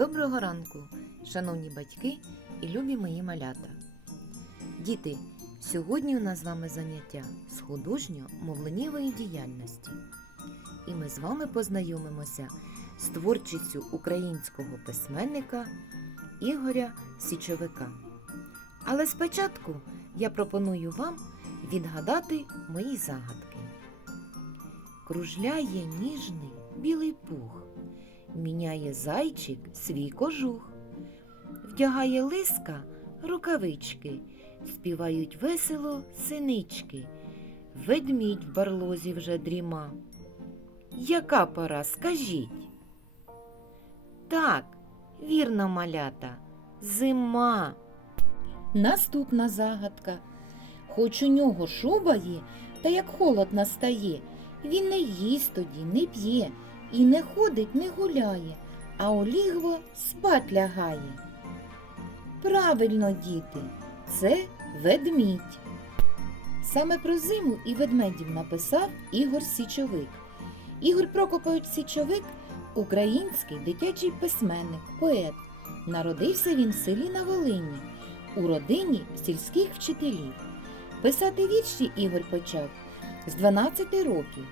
Доброго ранку, шановні батьки і любі мої малята. Діти, сьогодні у нас з вами заняття з художньо-мовленнєвої діяльності. І ми з вами познайомимося з творчістю українського письменника Ігоря Січовика. Але спочатку я пропоную вам відгадати мої загадки. Кружляє ніжний білий пух, міняє зайчик свій кожух, вдягає лиска рукавички, співають весело синички, ведмідь в барлозі вже дріма. Яка пора, скажіть? Так, вірно, малята, зима. Наступна загадка. Хоч у нього шуба є, та як холод настає, він не їсть тоді, не п'є, і не ходить, не гуляє, а у лігво спать лягає. Правильно, діти, це ведмідь. Саме про зиму і ведмедів написав Ігор Січовик. Ігор Прокопович Січовик український дитячий письменник, поет. Народився він в селі на Волині, у родині сільських вчителів. Писати вірші Ігор почав з 12 років.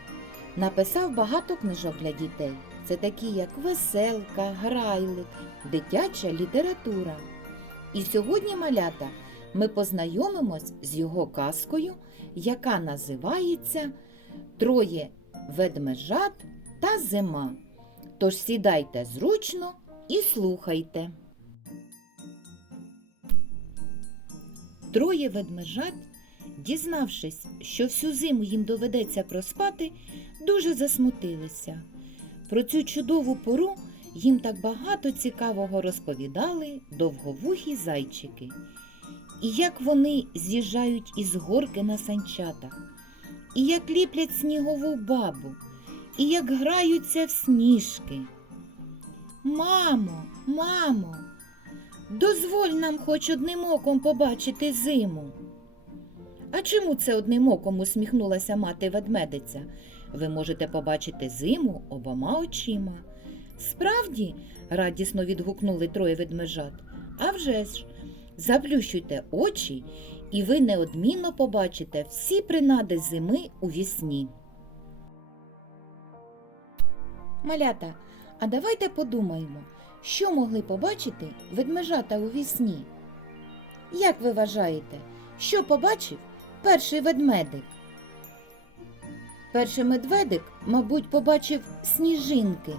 Написав багато книжок для дітей. Це такі, як веселка, грайлик, дитяча література. І сьогодні, малята, ми познайомимось з його казкою, яка називається Троє ведмежат та зима. Тож сідайте зручно і слухайте. Троє ведмежат, дізнавшись, що всю зиму їм доведеться проспати, дуже засмутилися. Про цю чудову пору їм так багато цікавого розповідали довговухі зайчики. І як вони з'їжджають із горки на санчатах, і як ліплять снігову бабу, і як граються в сніжки. Мамо, мамо, дозволь нам хоч одним оком побачити зиму. А чому це одним оком усміхнулася мати ведмедиця? Ви можете побачити зиму обома очима. Справді, радісно відгукнули троє ведмежат. А вже ж, заплющуйте очі, і ви неодмінно побачите всі принади зими у вісні. Малята, а давайте подумаємо, що могли побачити ведмежата у вісні. Як ви вважаєте, що побачив перший ведмедик? Перший медведик, мабуть, побачив сніжинки,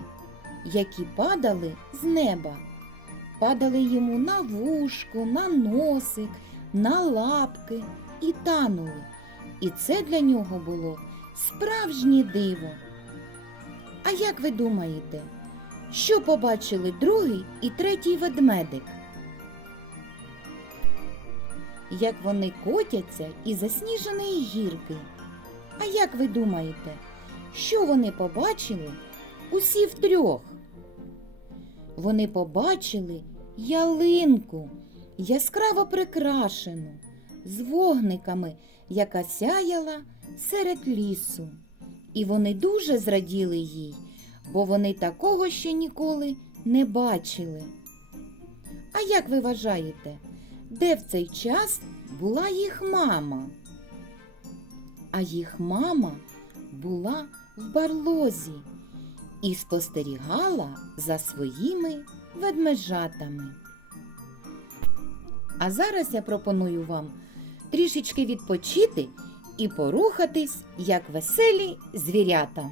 які падали з неба. Падали йому на вушко, на носик, на лапки і танули. І це для нього було справжнє диво. А як ви думаєте, що побачили другий і третій ведмедик? Як вони котяться із засніженої гірки. А як ви думаєте, що вони побачили усі втрьох? Вони побачили ялинку, яскраво прикрашену, з вогниками, яка сяяла серед лісу. І вони дуже зраділи їй, бо вони такого ще ніколи не бачили. А як ви вважаєте, де в цей час була їх мама? А їх мама була в барлозі і спостерігала за своїми ведмежатами. А зараз я пропоную вам трішечки відпочити і порухатись, як веселі звірята.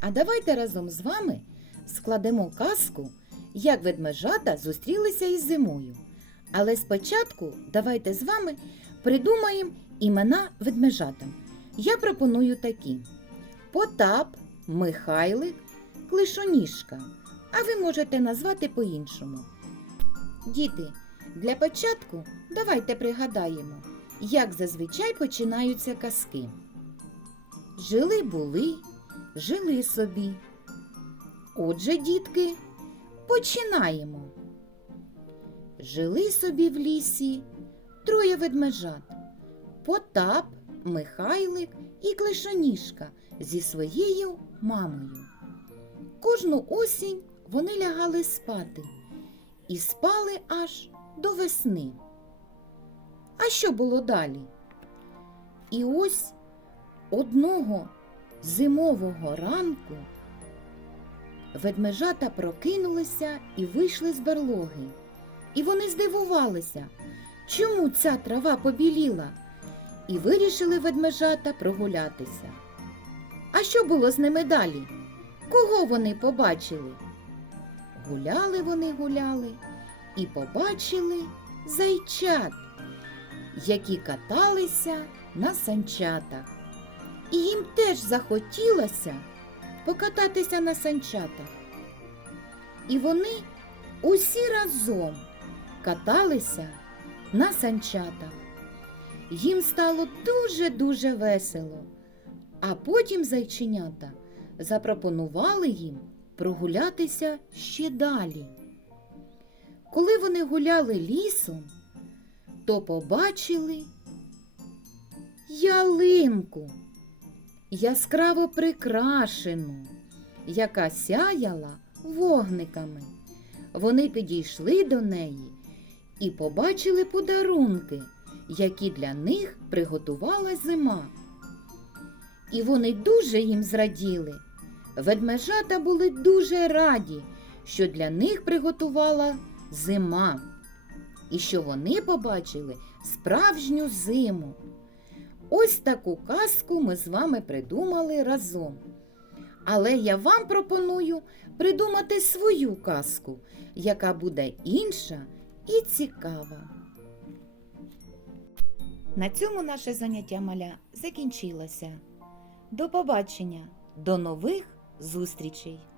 А давайте разом з вами складемо казку, як ведмежата зустрілися із зимою. Але спочатку давайте з вами придумаємо імена ведмежатам. Я пропоную такі: Потап, Михайлик, Клишоніжка. А ви можете назвати по-іншому. Діти, для початку давайте пригадаємо, як зазвичай починаються казки. Жили були, жили собі. Отже, дітки, починаємо. Жили собі в лісі троє ведмежат Потап, Михайлик і Клешоніжка зі своєю мамою. Кожну осінь вони лягали спати і спали аж до весни. А що було далі? І ось одного зимового ранку ведмежата прокинулися і вийшли з берлоги. І вони здивувалися, чому ця трава побіліла, і вирішили ведмежата прогулятися. А що було з ними далі? Кого вони побачили? Гуляли вони гуляли і побачили зайчат, які каталися на санчатах. І їм теж захотілося покататися на санчатах. І вони усі разом каталися на санчатах. Їм стало дуже-дуже весело. А потім зайченята запропонували їм прогулятися ще далі. Коли вони гуляли лісом, то побачили ялинку, яскраво прикрашену, яка сяяла вогниками. Вони підійшли до неї і побачили подарунки, які для них приготувала зима. І вони дуже їм зраділи. Ведмежата були дуже раді, що для них приготувала зима, і що вони побачили справжню зиму. Ось таку казку ми з вами придумали разом. Але я вам пропоную придумати свою казку, яка буде інша і цікава. На цьому наше заняття маля закінчилося. До побачення, до нових зустрічей!